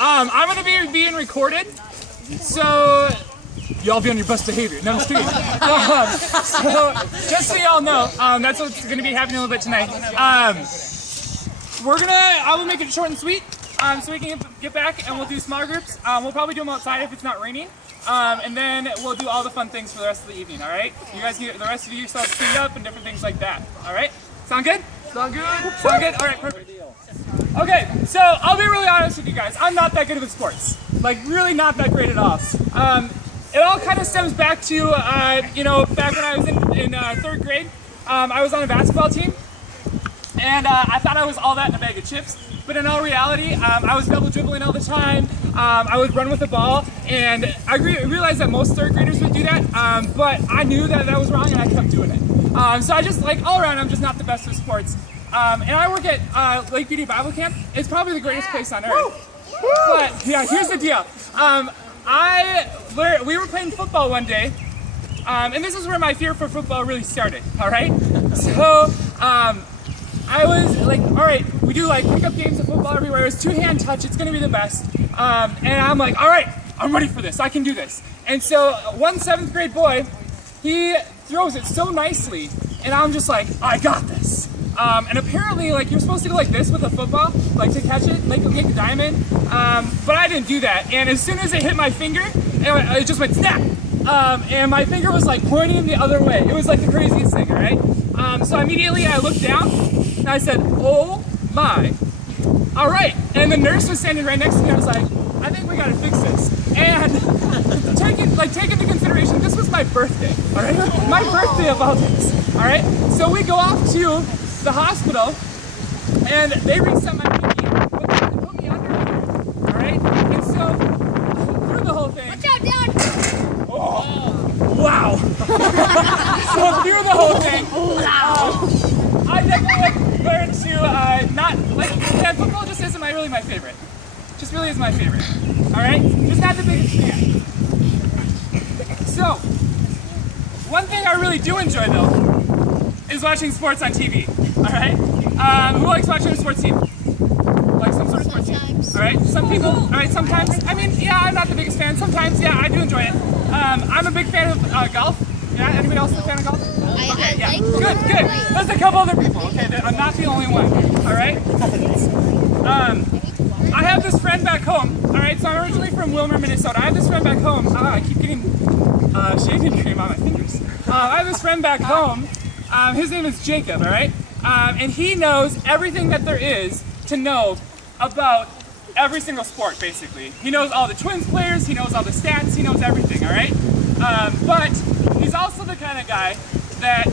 I'm going to be being recorded, so y'all be on your best behavior. No, I'm just kidding. So just so y'all know, that's what's going to be happening a little bit tonight. I will make it short and sweet, so we can get back and we'll do small groups. We'll probably do them outside if it's not raining. And then we'll do all the fun things for the rest of the evening, all right? You guys get the rest of you yourselves cleaned up and different things like that, all right? Sound good? Sound good? Sound good? All right, perfect. Okay, so I'll be really honest with you guys. I'm not that good with sports. Like, really not that great at all. It all kind of stems back to, you know, back when I was in 3rd grade. I was on a basketball team, and I thought I was all that in a bag of chips. But in all reality, I was double dribbling all the time. I would run with the ball, and I realized that most 3rd graders would do that, but I knew that that was wrong, and I kept doing it. So I just, like, all around, I'm just not the best with sports. And I work at Lake Beauty Bible Camp. It's probably the greatest place on earth. But, yeah, here's the deal. We were playing football one day, and this is where my fear for football really started, all right? So, I was like, all right, we do like pickup games of football everywhere. It's 2-hand touch. It's going to be the best. And I'm like, all right, I'm ready for this. I can do this. And so one 7th grade boy, he throws it so nicely, and I'm just like, I got this. And apparently, like, you're supposed to go like this with a football, like to catch it, make a diamond. But I didn't do that. And as soon as it hit my finger, it just went snap. And my finger was like pointing the other way. It was like the craziest thing, all right? So immediately I looked down and I said, oh my. All right. And the nurse was standing right next to me. I was like, I think we got to fix this. And take into consideration, this was my birthday, all right? My birthday of all days, all right? So we go off to the hospital and they reset my pinky, but they put me under here, all right? And so through the whole thing. Watch out, Dad! Oh, wow. So through the whole thing, I definitely learned to not, like, yeah, football just isn't really my favorite. Just really is my favorite, all right? Just not the biggest fan. So, one thing I really do enjoy, though, is watching sports on TV, all right? Who likes watching a sports team? Like some sort of sports team, all right? Some people, all right, sometimes. I mean, yeah, I'm not the biggest fan. Sometimes, yeah, I do enjoy it. I'm a big fan of golf. Yeah, anybody else a fan of golf? Okay, yeah, good. There's a couple other people, okay? I'm not the only one, all right? I have this friend back home, all right? So I'm originally from Wilmer, Minnesota. I have this friend back home. I keep getting shaving cream on my fingers. I have this friend back home. His name is Jacob, all right? And he knows everything that there is to know about every single sport, basically. He knows all the Twins players, he knows all the stats, he knows everything, all right? But he's also the kind of guy that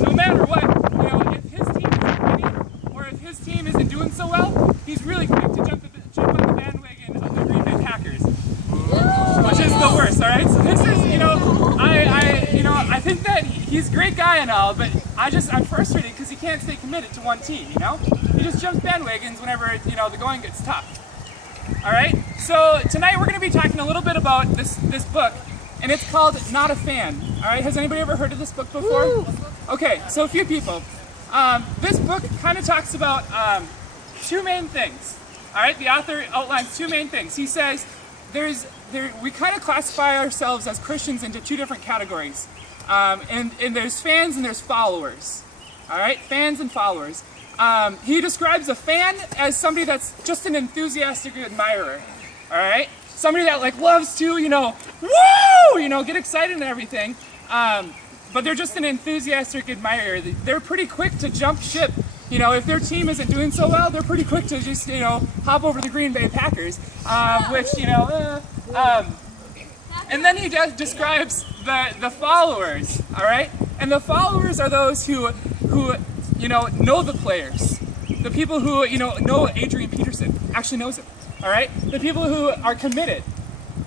no matter what, you know, if his team isn't winning or if his team isn't doing so well, he's really quick to jump on the bandwagon of the Green Bay Packers, which is the worst, all right? So this is, you know, I think that he's a great guy and all, but I'm frustrated because he can't stay committed to one team, you know? He just jumps bandwagons whenever, you know, the going gets tough. All right? So tonight we're going to be talking a little bit about this book, and it's called Not a Fan. All right? Has anybody ever heard of this book before? Woo! Okay, so a few people. This book kind of talks about 2 main things. All right? The author outlines 2 main things. He says we kind of classify ourselves as Christians into 2 different categories. And there's fans and there's followers. All right? Fans and followers. He describes a fan as somebody that's just an enthusiastic admirer. All right? Somebody that like loves to, you know, woo! You know, get excited and everything. But they're just an enthusiastic admirer. They're pretty quick to jump ship. You know, if their team isn't doing so well, they're pretty quick to just, you know, hop over the Green Bay Packers, which, you know, and then he describes the followers, all right? And the followers are those who you know the players. The people who, you know Adrian Peterson, actually knows him, all right? The people who are committed.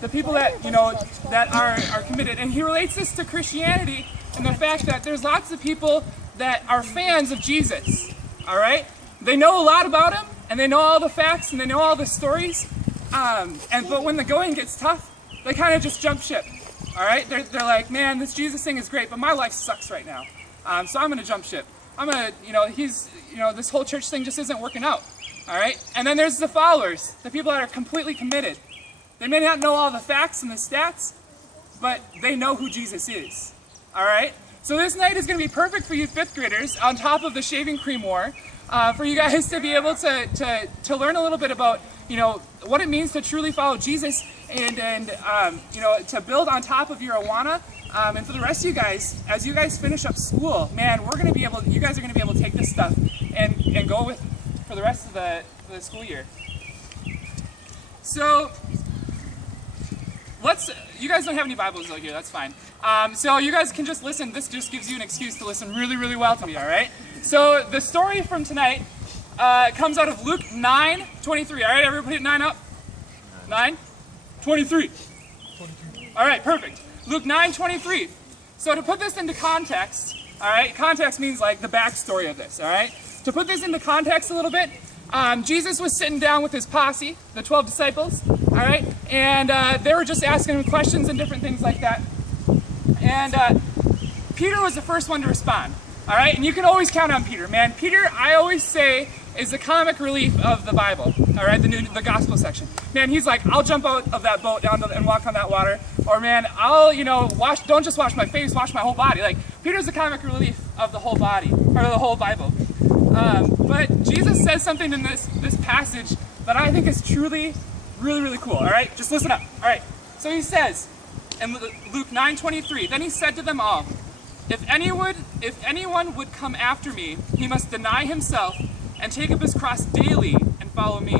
The people that, you know, that are committed. And he relates this to Christianity and the fact that there's lots of people that are fans of Jesus, all right? They know a lot about him, and they know all the facts, and they know all the stories, but when the going gets tough, they kind of just jump ship, all right? They're like, man, this Jesus thing is great, but my life sucks right now, so I'm going to jump ship. I'm going to, this whole church thing just isn't working out. All right? And then there's the followers, the people that are completely committed. They may not know all the facts and the stats, but they know who Jesus is. All right? So this night is going to be perfect for you 5th graders, on top of the shaving cream war, for you guys to be able to learn a little bit about, you know, what it means to truly follow Jesus, and you know, to build on top of your Awana. And for the rest of you guys, as you guys finish up school, man, you guys are going to be able to take this stuff and go with for the rest of the school year. So you guys don't have any Bibles out here, that's fine. So you guys can just listen. This just gives you an excuse to listen really, really well to me, all right? So the story from tonight comes out of Luke 9:23. All right, everybody put 9 up. 9:23. All right, perfect. Luke 9:23. So to put this into context, all right, context means like the backstory of this, all right? To put this into context a little bit, Jesus was sitting down with his posse, the 12 disciples, all right? And they were just asking him questions and different things like that. And Peter was the first one to respond, all right? And you can always count on Peter, man. Peter, I always say, is the comic relief of the Bible, all right? The gospel section. Man, he's like, I'll jump out of that boat and walk on that water. Or man, I'll, you know, don't just wash my face, wash my whole body. Like, Peter's the comic relief of the whole body, or the whole Bible. But Jesus says something in this passage that I think is truly, really, really cool, all right? Just listen up, all right? So he says, in Luke 9:23, then he said to them all, if anyone would come after me, he must deny himself and take up his cross daily and follow me.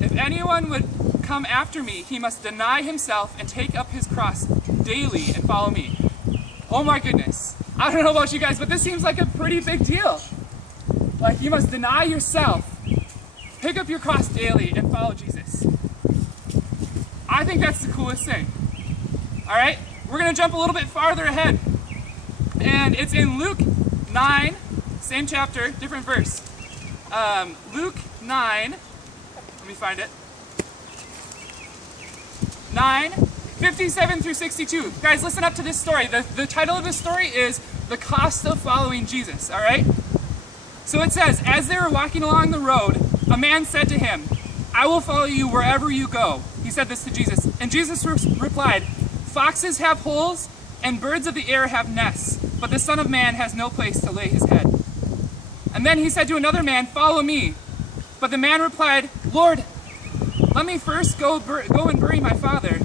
If anyone would come after me, he must deny himself and take up his cross daily and follow me. Oh my goodness. I don't know about you guys, but this seems like a pretty big deal. Like, you must deny yourself, pick up your cross daily, and follow Jesus. I think that's the coolest thing. All right, we're going to jump a little bit farther ahead. And it's in Luke 9, same chapter, different verse. Luke 9, let me find it. 9:57 through 62. Guys, listen up to this story. The title of this story is The Cost of Following Jesus, all right? So it says, as they were walking along the road, a man said to him, I will follow you wherever you go. He said this to Jesus. And Jesus replied, foxes have holes and birds of the air have nests, but the Son of Man has no place to lay his head. And then he said to another man, follow me. But the man replied, Lord, let me first go and bury my father.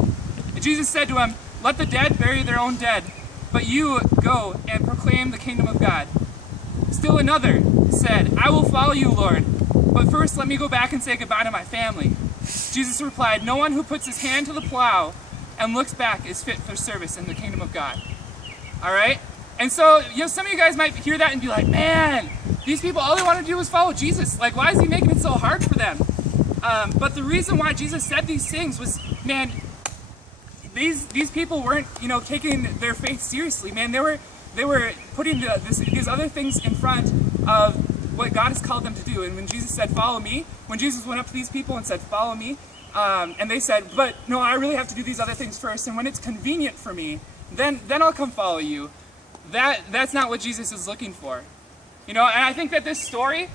And Jesus said to him, let the dead bury their own dead, but you go and proclaim the kingdom of God. Still another said, I will follow you, Lord, but first let me go back and say goodbye to my family. Jesus replied, no one who puts his hand to the plow and looks back is fit for service in the kingdom of God. All right? And so, you know, some of you guys might hear that and be like, man, these people, all they want to do is follow Jesus. Like, why is he making it so hard for them? But the reason why Jesus said these things was, man, these people weren't, you know, taking their faith seriously, man. They were putting these other things in front of what God has called them to do. And when Jesus said, follow me, when Jesus went up to these people and said, follow me, and they said, but no, I really have to do these other things first, and when it's convenient for me, then I'll come follow you. That's not what Jesus is looking for. You know, and I think that this story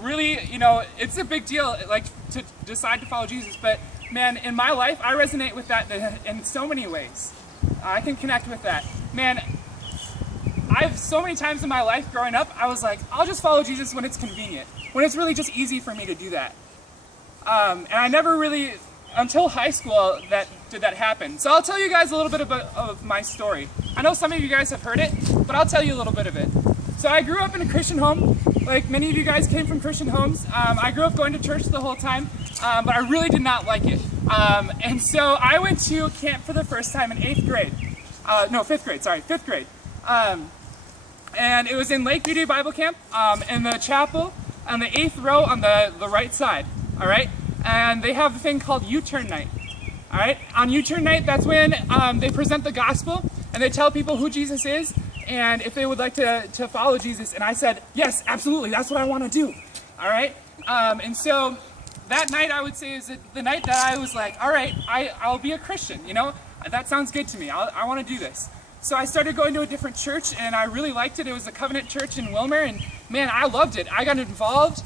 really, you know, it's a big deal, like, to decide to follow Jesus, but man, in my life, I resonate with that in so many ways. I can connect with that. Man, I've so many times in my life growing up, I was like, I'll just follow Jesus when it's convenient, when it's really just easy for me to do that. And I never really, until high school, did that happen. So I'll tell you guys a little bit of my story. I know some of you guys have heard it, but I'll tell you a little bit of it. So I grew up in a Christian home. Like many of you guys came from Christian homes. I grew up going to church the whole time, but I really did not like it. And so I went to camp for the first time in 5th grade. And it was in Lake Beauty Bible Camp, in the chapel, on the 8th row on the right side, all right? And they have a thing called U-turn night, all right? On U-turn night, that's when they present the gospel, and they tell people who Jesus is, and if they would like to follow Jesus. And I said, yes, absolutely, that's what I want to do, all right? And so that night, I would say, is the night that I was like, all right, I'll be a Christian, you know? That sounds good to me. I want to do this. So I started going to a different church, and I really liked it. It was a Covenant church in Wilmer, and man, I loved it. I got involved.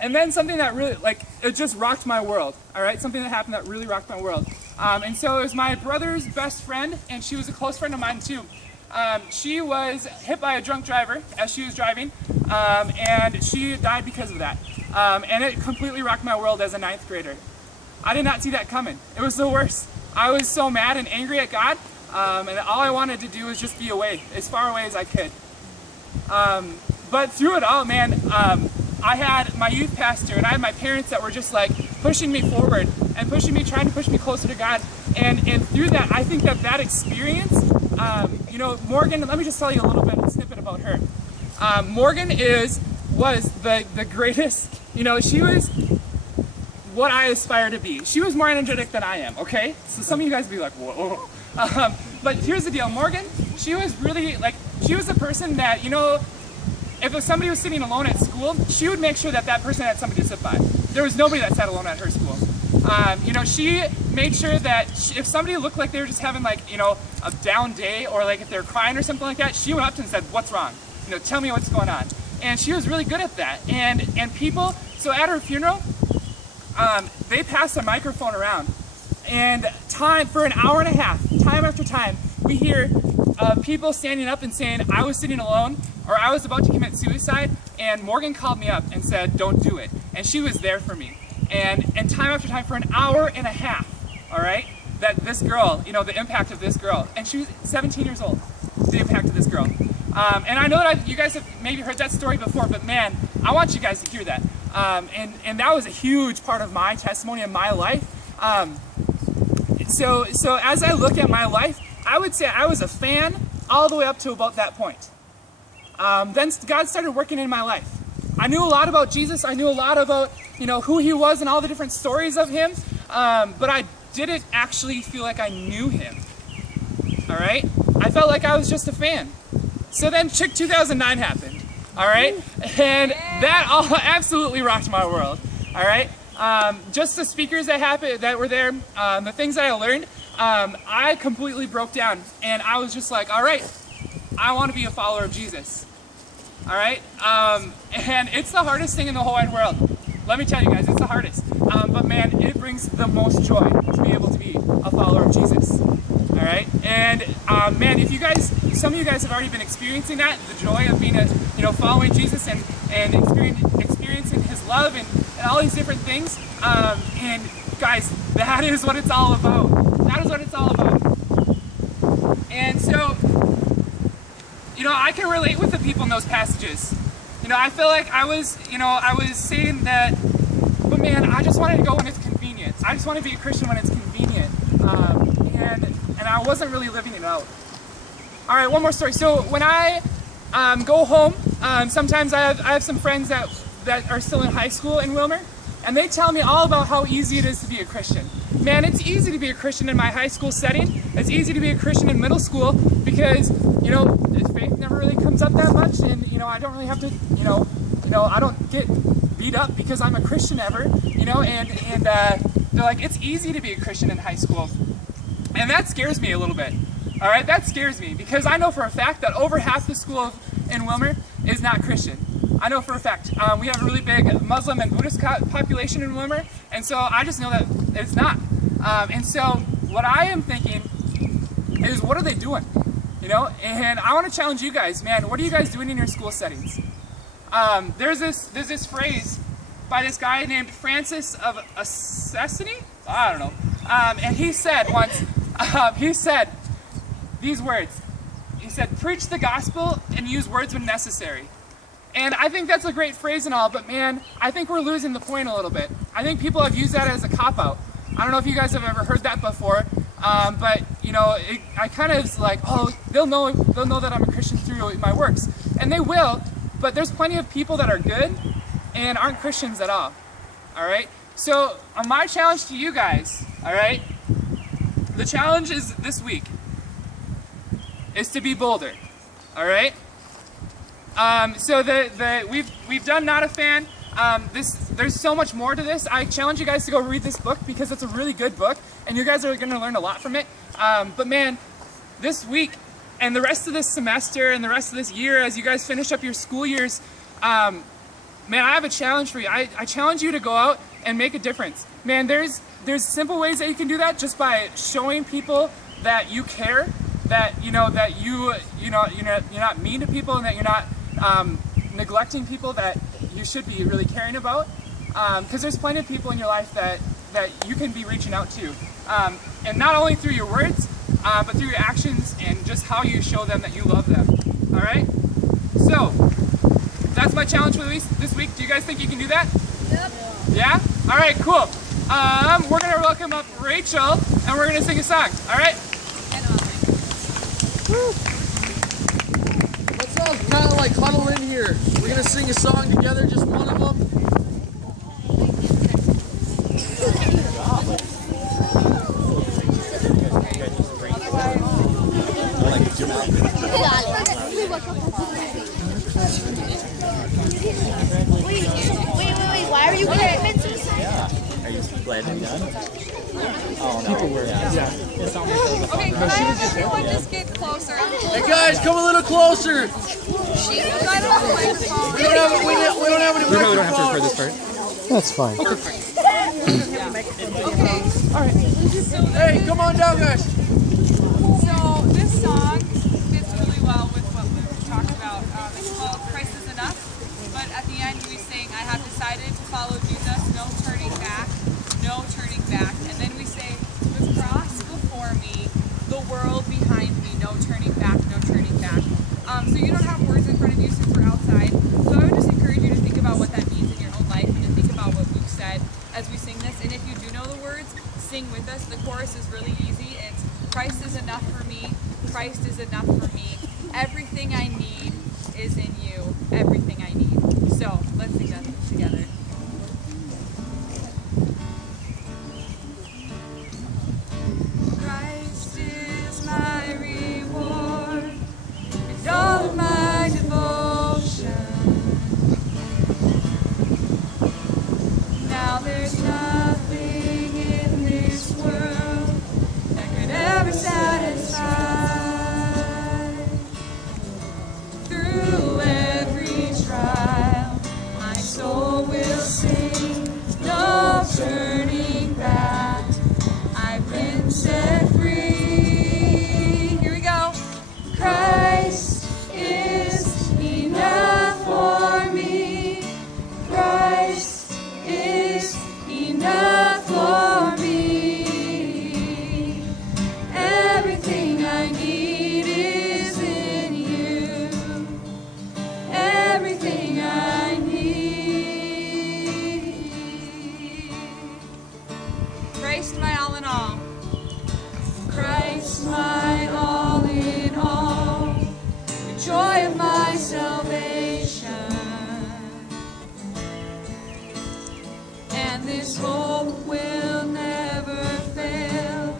And then something that really, like, it just rocked my world, all right? Something that happened that really rocked my world. And so it was my brother's best friend, and she was a close friend of mine too. She was hit by a drunk driver as she was driving, and she died because of that. And it completely rocked my world as a 9th grader. I did not see that coming. It was the worst. I was so mad and angry at God, and all I wanted to do was just be away, as far away as I could. But through it all, man, I had my youth pastor and I had my parents that were just like pushing me forward and pushing me, trying to push me closer to God. And through that, I think that experience, you know, Morgan, let me just tell you a little bit, a snippet about her. Morgan was the greatest, you know, she was what I aspire to be. She was more energetic than I am, okay? So some of you guys would be like, whoa. But here's the deal, Morgan, she was really, like, she was the person that, you know, if somebody was sitting alone at school, she would make sure that that person had somebody to sit by. There was nobody that sat alone at her school. You know, she made sure that if somebody looked like they were just having, like, you know, a down day, or like if they were crying or something like that, she went up to them and said, what's wrong? You know, tell me what's going on. And she was really good at that. And people, so at her funeral, they passed a microphone around. And for an hour and a half, time after time, we hear people standing up and saying, I was sitting alone, or I was about to commit suicide, and Morgan called me up and said, don't do it. And she was there for me. And time after time, for an hour and a half, all right, that this girl, you know, the impact of this girl, and she was 17 years old, the impact of this girl. And I know that you guys have maybe heard that story before, but man, I want you guys to hear that. And that was a huge part of my testimony in my life. So as I look at my life, I would say I was a fan all the way up to about that point. Then God started working in my life. I knew a lot about Jesus. I knew a lot about, you know, who he was and all the different stories of him. But I didn't actually feel like I knew him. All right? I felt like I was just a fan. So then Chick 2009 happened. All right? And that all absolutely rocked my world. All right? Just the speakers that were there, the things that I learned, I completely broke down, and I was just like, all right, I want to be a follower of Jesus. All right? And it's the hardest thing in the whole wide world. Let me tell you guys, it's the hardest. But man, it brings the most joy to be able to be a follower of Jesus. All right? And man, if you guys, some of you guys have already been experiencing that, the joy of being following Jesus and experiencing his love and all these different things. And guys, that is what it's all about. That is what it's all about. And so, you know, I can relate with the people in those passages. You know, I feel like I was saying that, but man, I just wanted to go when it's convenient. I just want to be a Christian when it's convenient. And I wasn't really living it out. All right, one more story. So when I go home, sometimes I have some friends that are still in high school in Wilmer, and they tell me all about how easy it is to be a Christian. Man, it's easy to be a Christian in my high school setting. It's easy to be a Christian in middle school because, you know, faith never really comes up that much, and, you know, I don't really have to, you know, I don't get beat up because I'm a Christian ever, you know, and they're like, it's easy to be a Christian in high school. And that scares me a little bit. All right, that scares me because I know for a fact that over half the school in Wilmer is not Christian. I know for a fact. We have a really big Muslim and Buddhist population in Wilmer, and so I just know that it's not. And so what I am thinking is, what are they doing? You know, and I want to challenge you guys, man. What are you guys doing in your school settings? There's this phrase by this guy named Francis of Assisi. I don't know. And he said once, he said these words. He said, "Preach the gospel and use words when necessary." And I think that's a great phrase and all, but man, I think we're losing the point a little bit. I think people have used that as a cop-out. I don't know if you guys have ever heard that before, but you know, I kind of like, oh, they'll know that I'm a Christian through my works, and they will. But there's plenty of people that are good and aren't Christians at all. All right. So my challenge to you guys, all right, the challenge is this week is to be bolder. All right. So we've done Not a Fan. There's so much more to this. I challenge you guys to go read this book because it's a really good book, and you guys are going to learn a lot from it. But man, this week and the rest of this semester and the rest of this year, as you guys finish up your school years, man, I have a challenge for you. I challenge you to go out and make a difference. Man, there's simple ways that you can do that just by showing people that you care, that you're not mean to people, and that you're not neglecting people that you should be really caring about. Because there's plenty of people in your life that you can be reaching out to, and not only through your words, but through your actions and just how you show them that you love them. All right. So that's my challenge for this week. Do you guys think you can do that? Yep. Yeah? All right, cool. We're going to welcome up Rachel, and we're going to sing a song. All right? Let's all kind of like huddle in here. We're going to sing a song together, just one of them. Wait, why are you wearing mittens? Are you glad they're done? Oh, no. People were. Yeah. Okay, can I have everyone just get closer? Hey guys, come a little closer. She's got a microphone. We don't have any microphones. We probably don't have to record this part. That's fine. Okay. Okay. All right. Hey, come on down, guys. So this song fits really well with what we talked about. It's called Christ is Enough. But at the end we sing, I have decided to follow Jesus, no turning back, no turning back. And then we say, the cross before me, the world behind me, no turning back, no turning back. So you don't have words in front of you since we're outside. So I would just encourage you to think about what that means in your own life and to think about what Luke said as we sing this. And if you do know the words, sing with us. The chorus is really easy. It's Christ is enough for me. Christ is enough for me. Everything I need is in you. Everything I need. So let's sing that together. Christ is my reward and all of my devotion. Now there's nothing in this world that could ever satisfy. Through every trial, my soul will sing, no turning back. I've been set free. Here we go. Christ is enough for me. Christ is enough for me. Everything I need is in you. Everything I need. Christ my all in all. Christ my all in all. The joy of my salvation. And this hope will never fail.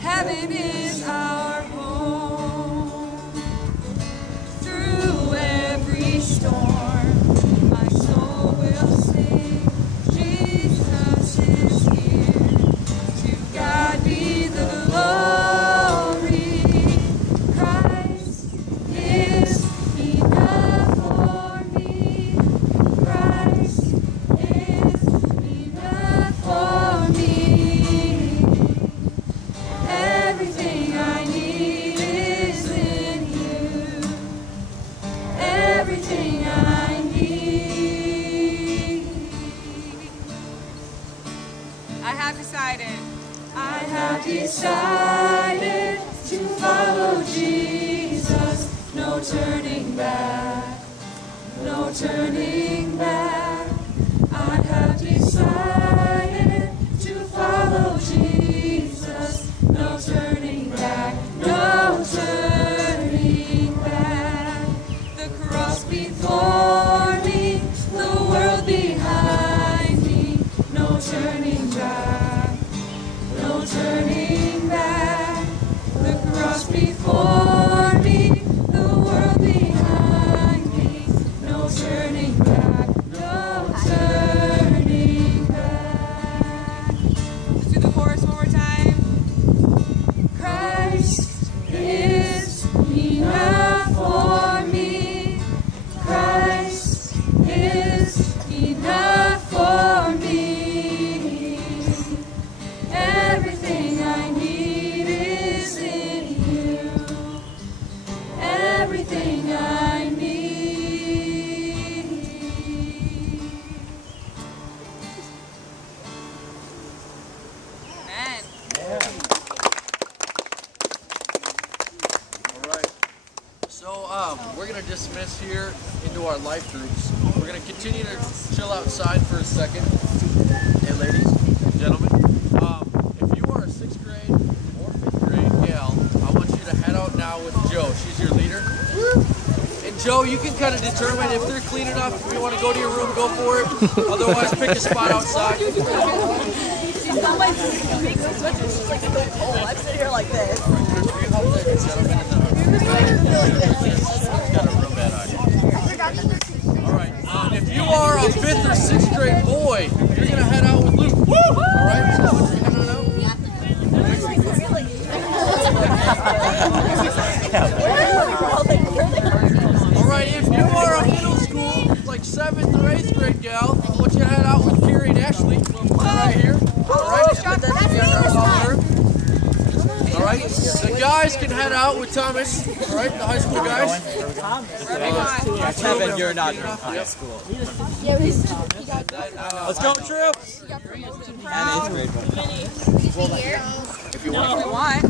Heaven is our home. Through every storm, my soul will sing. Jesus is here. To God be the glory. Christ is enough for me. Christ is enough for me. Everything I need is in you. Everything I need. I have decided to follow Jesus. No turning back. No turning back. I have decided to follow Jesus. No turning back. No turning back. The cross before me, the world behind me. No turning back. No turning back. The cross before me, the world behind me. No turning back. dismiss here into our life groups. We're going to continue to chill outside for a second. Hey, ladies and gentlemen, if you are a 6th grade or 5th grade gal, I want you to head out now with Joe. She's your leader. And Joe, you can kind of determine if they're clean enough. If you want to go to your room, go for it. Otherwise, pick a spot outside. She's got my big sweater. She's like a good pole. I'm sitting here like this. Alright, if you are a 5th or 6th grade boy, you're going to head out with Luke. Alright, so you're heading out? Alright, if you are a middle school, like 7th or 8th grade gal, I want you to head out with Carrie and Ashley. Right here. Alright, alright, the guys can head out with Thomas. Alright, the high school guys. Kevin, you're not in high school. Let's go, troops! And 8th grade. If you want.